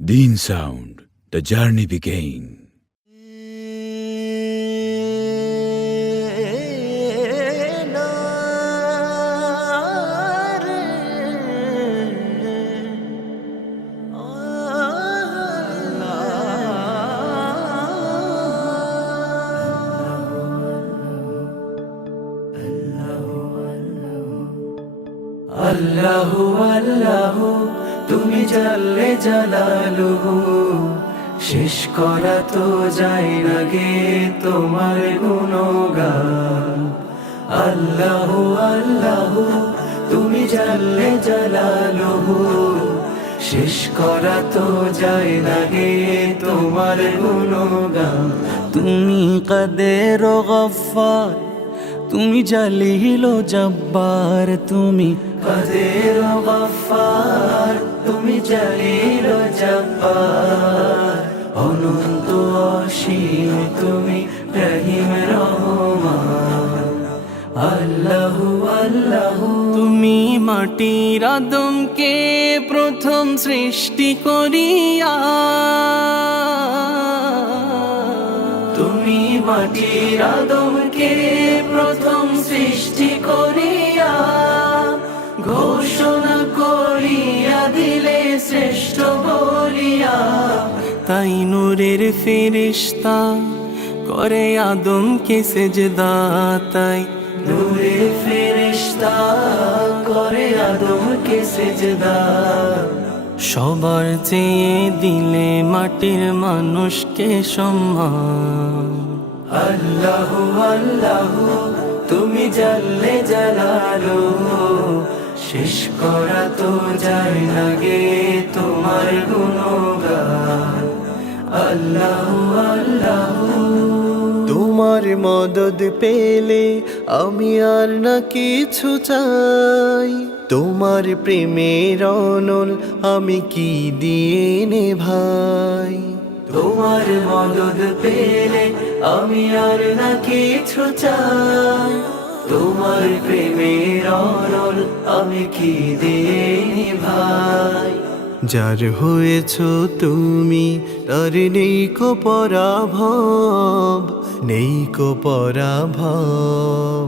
Deen sound, the journey began. আল্লাহু আল্লাহু তুমি জাল্লে জালালুহু, শেষ করা তো যায় না গে তোমার গুণগান। আল্লাহু আল্লাহু তুমি জাল্লে জালালুহু, শেষ করা তো যায় না গে তোমার গুণগান। তুমি কাদের ও গফফার, তুমি জালিল ও জব্বার, তুমি কাদের ও গফফার, তুমি জালিল ও জব্বার। অনন্ত অসীম তুমি রহিম রহমান। আল্লাহু আল্লাহু তুমি মাটির আদমকে প্রথম সৃষ্টি করিয়া, তুমি মাটির আদমকে প্রথম সৃষ্টি করিয়া, ঘোষণা করিয়া দিলে শ্রেষ্ঠ বলিয়া। তাই নূরের ফেরেশতা করে আদমকে সেজদা, তাই নূরের ফেরেশতা করে আদমকে সেজদা। সবার চেয়ে দিলে মাটির মানুষকে সম্মান। আল্লাহু আল্লাহু তুমি জাল্লে জালালুহু, শেষ করা তো যায় না গে তোমার গুণগান। আল্লাহু আল্লাহু তোমার মদদ পেলে আমি আর না কিছু চাই, তোমার প্রেমের অনল আমি কি দিয়ে নে ভাই। তোমার মদদ পেলে আমি আর না কিছু চাই, তোমার প্রেমের অনল আমি কি দিয়ে নে ভাই। যার হয়েছ তুমি তার নেই কো পরাভব, নেই কো পরাভব।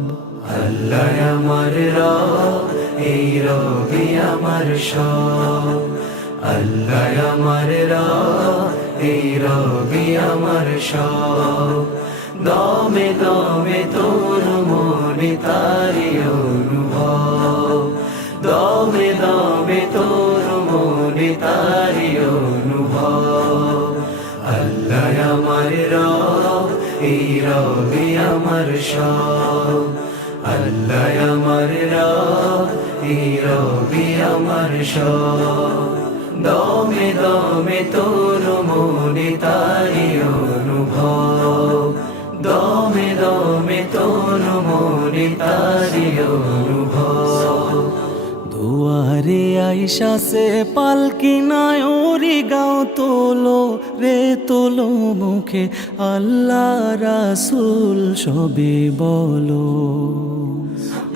আল্লাহ আমার রব, এই রবি আমার সব। আল্লাহ আমার রব, এই রবি আমার সব। দমে দমে তোর মনে তারি অনুভব, দমে দমে তোর মনে তারি অনুভব। আল্লাহ আমার রব, এই রবি আমার সব। আল্লাহ আমার রব, এই রবি আমার সব। দমে দমে তোর মনে তারি অনুভব, দমে দমে তোর মনে তারি অনুভব। দুয়ারে আইসা সে পালকি নায় ওরে গাও তোলো রে তোলো মুখে আল্লাহ রাসূল সবে বলো,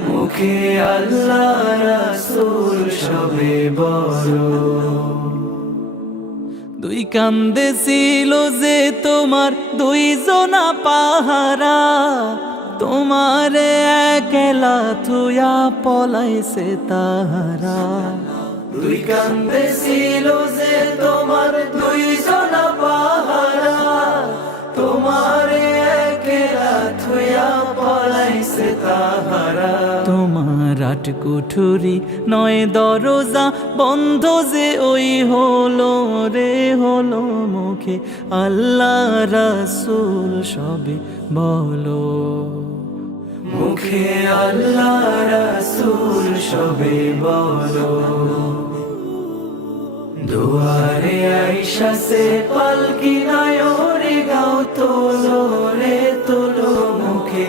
মুখে আল্লাহ রাসূল সবে বলো। দুই কান্দে ছিল যে তোমার দুইজনা পাহারা, তোমারে একলা থুয়া পলাইছে তাহারা। দুই কান্দে ছিল যে তোমার দুইজনা পাহারা, তোমারে একলা থুয়া পলাইছে তাহারা। তোমার আট কুঠুরি নয় দরজা বন্ধ যে ওই হলো রে হলো, মুখে আল্লাহ রাসূল সবে বলো, মুখে আল্লাহ রাসূল সবে বলো। দুয়ারে আইসা সে পালকি নায় ওরে গাও তোলো রে তোলো, মুখে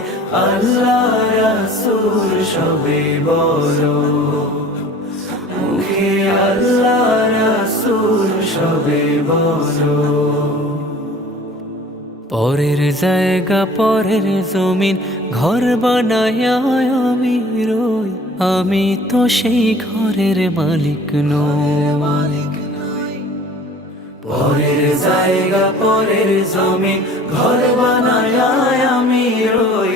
আল্লাহ রাসূল সবে বলো, মুখে আল্লাহ রাসূল সবে বলো। পরের জায়গা পরের জমিন ঘর বানায় আমি রই, আমি তো সেই ঘরের মালিক নই। পরের জায়গা পরের জমিন ঘর বানায় আমি রই,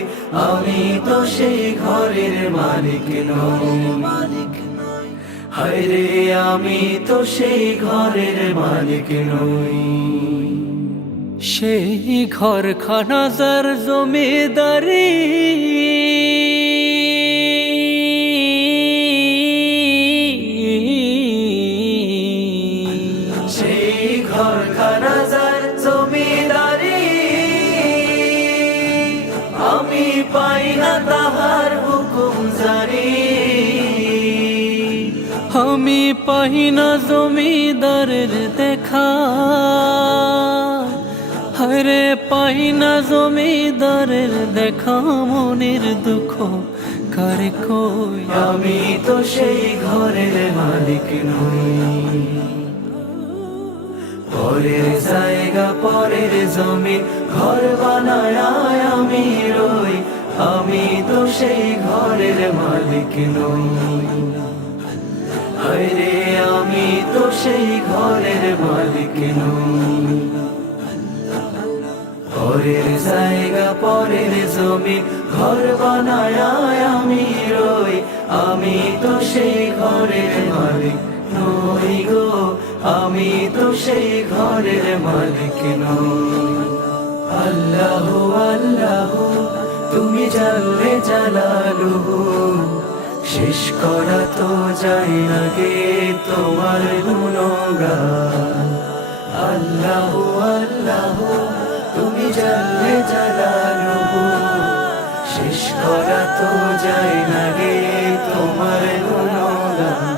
আমি তো সেই ঘরের মালিক নই। হায়রে আমি তো সেই ঘরের মালিক নই। সেই ঘরখানা যার জমিদারি, সেই ঘরখানা যার জমিদারি, আমি পাই না তাহার হুকুম জারি। আমি পাই না জমিদারের দেখা, হরে পাই না জমিদারের দেখা, মনের দুঃখ কারে কই, আমি তো সেই ঘরের মালিক নই। পরের জায়গা পরের জমিন ঘর বানায় আমি রই, আমি তো সেই ঘরের মালিক নই। হায়রে আমি তো সেই ঘরের মালিক নই। পরের জায়গা পরের জমিন ঘর বানায় আমি রই, আমি তো সেই ঘরের মালিক নই গো, আমি তো সেই ঘরের মালিক নই। আল্লাহ আল্লাহ তুমি জানলে জালালুহু, শেষ করা তো যায় না গে তোমার গুণগান। আল্লাহ আল্লাহ তুমি জানলে জালালুহু, শেষ করা তো যায় না গে তোমার গুণগান।